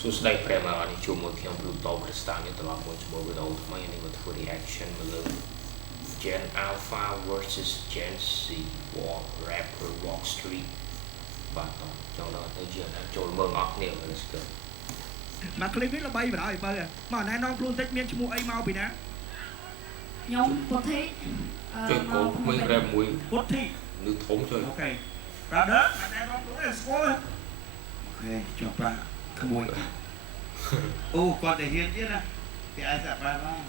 សួស្តីប្រិយមិត្តនេះជួបមួយខ្ញុំ Pluto Crystal នេះត្រឡប់មកជាមួយវីដេអូថ្មីនេះមកធ្វើ reaction មកលើ Gen Alpha versus Gen C War Rapper Walk Street បាទតោះចង់ដល់ទៅជាចូលមើលអស់គ្នាមើលស្ទើរមកคลิปនេះល្បីបណ្ដោយបើមកណែនាំខ្លួនតិចមានឈ្មោះអីមកពីណាខ្ញុំពុទ្ធិជួយកូនក្មេង rap មួយពុទ្ធិឬធំជួយអូខេ brother ណែនាំខ្លួនស្គាល់អូខេចុះប៉ាក្មួយអូគាត់តែហ៊ានទៀតណាពីអាយសាប់បានមក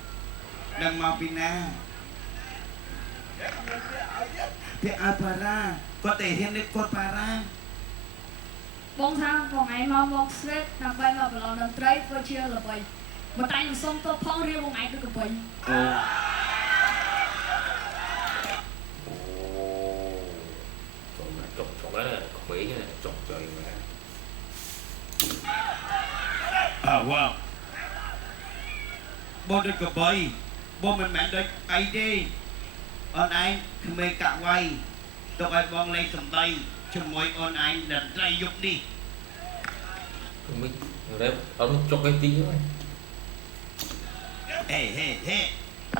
ដឹងមកពីណាពីអាប៉ារ៉ាគាត់តែហ៊ាននេះគាត់ប៉ារ៉ាបងថាបងឯងមកវងស្វេតដើម្បីមកប្រឡងតន្ត្រីធ្វើជាល្បីមកតែខ្ញុំសុំទោសផងរៀបបងឯងដូចកបីអូចុកហ្នឹងក្មេងចុកចុយមកវ៉ាវបងដូចកបីបងមិនមែនដូចអីទេអូនឯងក្មេងកាក់វៃទុកឲ្យបងលេងសំដីជាមួយអូនឯងតន្ត្រីយប់នេះក្មេង rap អត់ចុកឯទីហ្នឹងហេហេហេ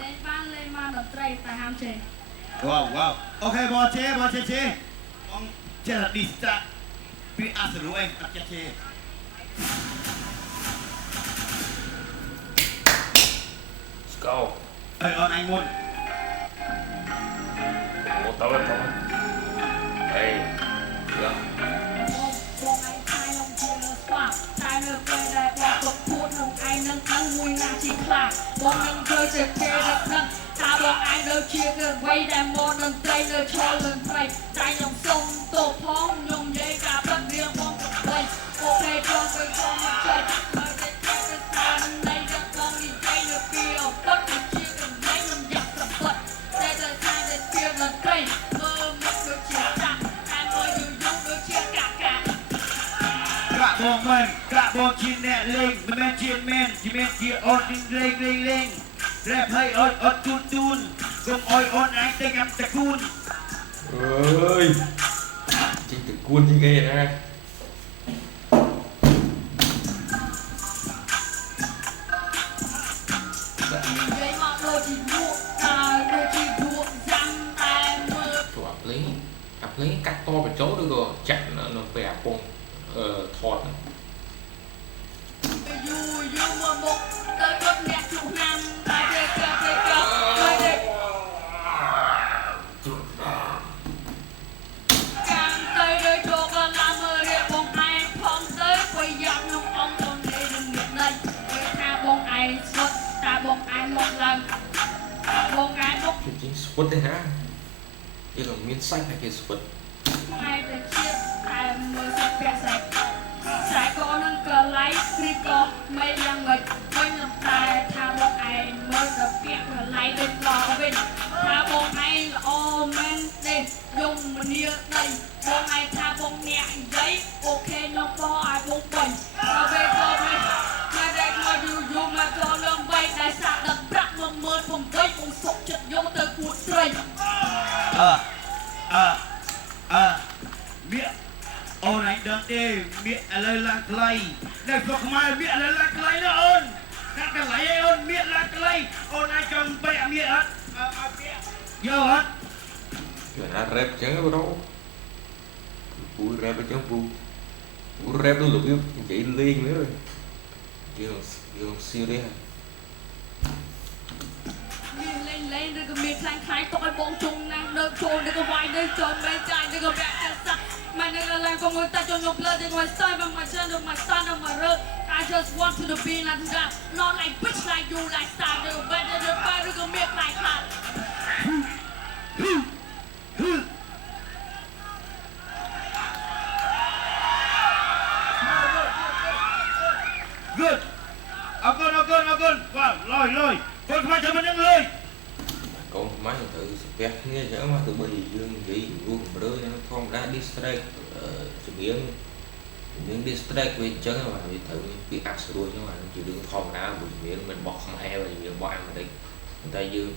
លេងបានតន្ត្រីតែហាមចេះវ៉ាវវ៉ាវអូខេបងចេបងចេបងចេះឌីស្តាពីអាសរុឯងអត់ចេះចេស្កោអើអូនឯងមុនអូតើតើហេយ៉ាបងឯងខាយខ្ញុំជាស្វាតែនៅពេលដែលបងក៏พูดក្នុងឯងនឹងដឹងមួយណាជាខ្លាបងនឹងធ្វើជាគេដឹកនឹងថាបងឯងដូចជាគឺវ័យដែលមកតន្ត្រីនៅឈរលើព្រៃតែខ្ញុំសុំទោសផងខ្ញុំនិយាយការពិតរៀងបងប្រព្រឹត្តអូខេចូលទៅចូលមកចិត្តមកតែគេទៅតាមនៃយកបងនិយាយនៅពីអពុតជាកំឡែងខ្ញុំយកប្រព្រឹត្តតែទៅខាងតែពីតន្ត្រីមើលមកដូចជាចាក់តែមើលយូរដូចជាកាក់បងមិនកាក់បងជាអ្នកលេងមិនមែនជាមែនជាអូនលេងរ៉េបឲ្យអត់ទូនកុំអោយអូនឯងតែញ៉ាំតកូនអើយជីតកូនជាងគេណានិយាយមកដូចជាលក់តែដូចជាលក់យ៉ាងតែមើលព្រោះអាភ្លេងកាត់តបញ្ចូលឬក៏ចាក់នៅពេលអាពងថតយូរមកមុខទៅគាត់អ្នកជួណាំតែគេកាត់តែចាំទៅដូចចូលកន្លងមើលរៀបបងឯងផងទៅប្រយ័ត្នក្នុងអង្គបងនេះនឹងមានណៃគេថាបងឯងស្វត់តែបងឯងមកឡើងបងឯងមកជាស្ពុតទេណាគេក៏មានសាច់តែគេស្ពុតឯងទៅជាតិតែមើលសាច់ពាក់សាច់ស្រែកនឹងកលៃគ្រីកមិនយ៉ាងម៉េចវិញតែថាបងឯងមើលទៅពាក់កលៃដូចឡវិញថាបងឯងល្អមែនទេយំមនីដីបងឯងថាបងអ្នកនិយាយអូខេខ្ញុំបោះឲ្យបងបាញ់ដល់ពេលក៏មិនតែតែមកយូរមកចូលនឹងបីតែសាក់ដល់ប្រាក់10000បងទៅបងសុកចិត្តយកទៅគួតស្រីមាកអូនឯងដឹងទេមាកឥឡូវឡើងថ្លៃនៅស្រុកខ្មែរមាកឥឡូវឡើងថ្លៃណាអូនកាត់កន្លែងឯងអូនមាកឡើងថ្លៃអូនឯងចង់បែកមាកអត់ឲ្យមាកយកអត់គឺណា rap ចឹងបងពូ rap ចឹងពូ rap ដូចរបៀបនិយាយលេងមែនទេយើង serious លេងឬក៏មានខ្លាំងខ្លាយទុកឲ្យបងជុំណាស់នៅចូលឬក៏វាយនៅចូលមិនចាយឬក៏បាក់ចាស់សាមិននៅឡើងក៏មួយតាចូលខ្ញុំផ្លើទៅមក style មក channel មក stand មក rock I just want to be like that not like bitch like you like star ឬក៏ better ឬក៏មានខ្លាំងខ្លាយGood អរគុណបាទលុយកូនខ្មែរចាំមិននឹងលុយកូនខ្មែរទៅស្ពះគ្នាចឹងមកទៅបីយើងនិយាយរួមកម្រើហ្នឹងធម្មតា distract ជំនាញ distract វាចឹងបាទវាត្រូវពីអាស្រួលចឹងបាទជារឿងធម្មតាមួយជំនាញមិនបោះខ្មែរហើយវាបោះអាមេរិកតែយើង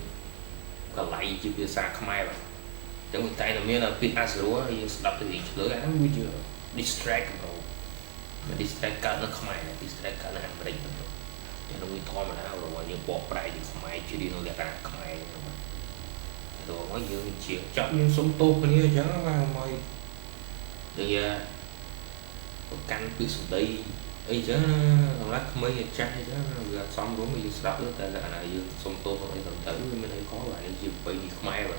កលៃជាភាសាខ្មែរបាទចឹងតែមានពីអាស្រួលយើងស្ដាប់ទៅវិញឆ្លើយអាហ្នឹងវាជា distract បង mà distract cao nó không ai này distract cao nó ăn mình cho nó nguyên thom mà nó rồi những bộ bài thì không ai chỉ đi nó đẹp là không ai rồi có những chuyện chậm những sống tốt cái này chẳng mà mày bây giờ có căn cứ xuống đây ấy chứ thằng lắc mấy trai chứ giờ xong đúng mình đọc nữa tại là này dương sống tốt rồi còn tới mình đây có lại gì bởi vì không ai mà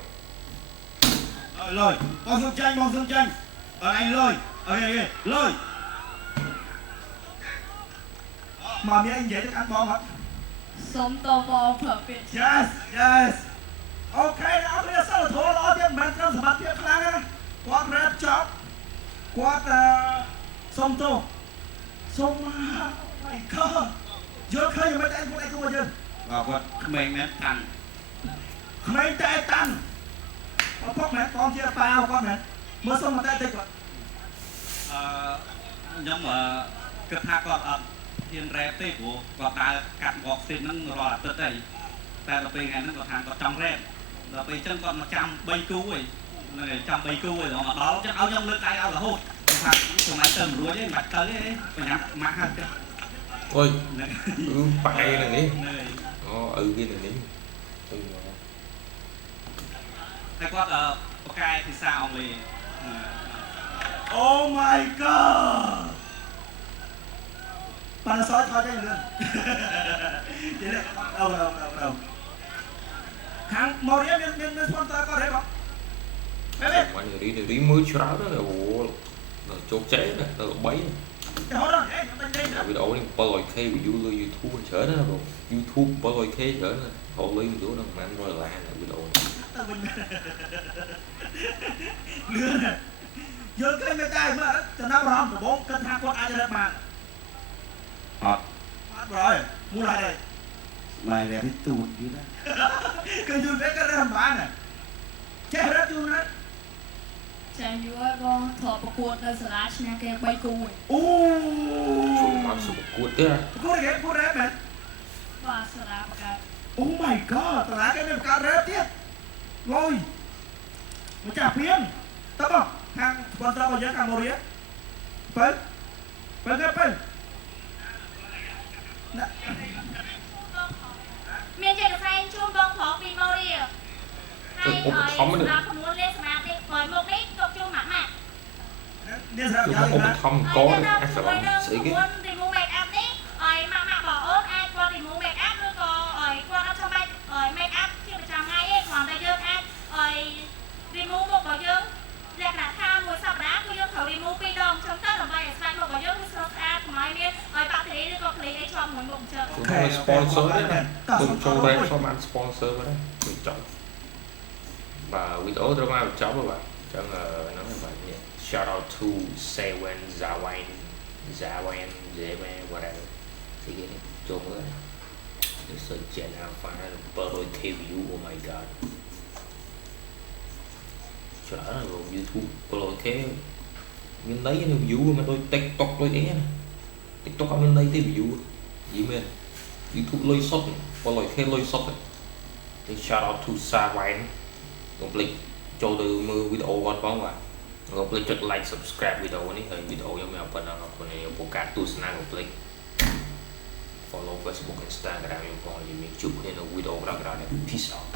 lôi bóng dương tranh anh lôi lôi mà mi anh dễ cho ăn bom hả សុំតបប្រើពាក្យ yes អូខេអត់មានសិលធម៌ល្អទៀតមិនត្រឹមសមត្ថភាពខ្លាំងណាគាត់រ៉េបចប់គាត់សុំទោសសុំmy god យល់ឃើញមិនតែពួកឯងគួរយើងគាត់ក្មេងមែនតាន់ក្មេងតែតាន់អត់ផុកមែនកងជាប៉ាគាត់មែនមើលសុំមកតែតិចគាត់ខ្ញុំគិតថាគាត់អត់ហ៊ានរ៉េបទេព្រោះគាត់ដើរកាត់បកស្ទីនហ្នឹងរាល់អាទិត្យទេតែដល់ពេលថ្ងៃហ្នឹងគាត់ថាគាត់ចង់រ៉េបដល់ពេលអញ្ចឹងគាត់មកចាំ3គូឯងចាំ3គូឯងដល់មកដល់ចឹងឲ្យខ្ញុំលើកដៃឲ្យរហូតថាសម័យទៅមិនរួចទេមិនបាច់ទៅទេបញ្ញាម៉ាក់ហើយ ôi bài này đi cái này đi hay quá cái thì sao thì oh my god bạn là sói thôi cho anh luôn thế này đâu hàng màu đĩa miếng sponsor có đấy không mọi người đi mới cháo đó là chốt cháy này là bấy video này bao lời khe video lên YouTube chở đó rồi YouTube bao lời khe chở đó họ lên chỗ đó mà anh rồi là video lừa này giờ cái mấy cái mà cho nó rong của bố cân thang con ai cho bạn hot rồi mua lại đây lại để tụt đi đó cái du cái làm bán này chết hết du đấy ចាយូរហើយបងធ្លាប់ប្រកួតនៅសាលាឈ្នះគេ3គូអូ ចូលមកសុខគួតទេគួតគេគួតរ៉េបមែនបាទសាលាបង្កើត Oh my god សាលាគេមានបង្កើតរ៉េបទៀតលុយម្ចាស់ព្រៀងតើបងខាង sponsor របស់យើងខាងម៉ូរីបើមានចេកសែងជូនបងប្រុសពីម៉ូរីហើយឲ្យសម្រាប់ក្បួនលេខសមាធិក្រោយមកនេះទុកជូនម៉ាក់នេះសម្រាប់យ៉ាងណា ធំកអាស្រ័យស្អីគេ រីមូ make up នេះឲ្យម៉ាក់បងអូនអាចគាត់រីមូ make up ឬក៏ឲ្យគាត់អត់ចាំបាច់ឲ្យ make up ជាប្រចាំថ្ងៃទេគ្រាន់តែយើងអាចឲ្យរីមូមុខរបស់យើងលក្ខណៈថាមួយសប្តាហ៍គឺយើងត្រូវរីមូ2ដងចឹងទៅដើម្បីឲ្យស្បែកមុខរបស់យើងគឺស្រស់ស្អាតកុំឲ្យមានឲ្យបាក់តេរីឬក៏ក្លីអីជាប់មួយមុខអញ្ចឹង sponsor ទេណាខ្ញុំចូលរ៉េបខ្ញុំបាន sponsor មកដែរខ្ញុំចង់បាទវីដេអូត្រូវមកចប់ហើយបាទអញ្ចឹងហ្នឹងហើយបាទ shout out to Seven Zawain whatever ទីនេះចូលមើលនេះសិនជា alpha 700k view oh my god ច្រើនណាស់ YouTube 700k មានន័យនឹង view មិនដូច TikTok ដូចអីណា TikTok អត់មានន័យទេ view យីមែន YouTube លុយសុទ្ធ 700k លុយសុទ្ធនេះ shout out to Zawain កុំភ្លេចចូលទៅមើលវីដេអូគាត់ផងបាទកុំភ្លេចចុច like subscribe វីដេអូនេះហើយវីដេអូខ្ញុំមានប៉ុណ្ណឹងអរគុណចំពោះការទស្សនាកុំភ្លេច follow Facebook Instagram ខ្ញុំផងយើងមានជួបគ្នានៅវីដេអូក្រោយៗនេះ peace out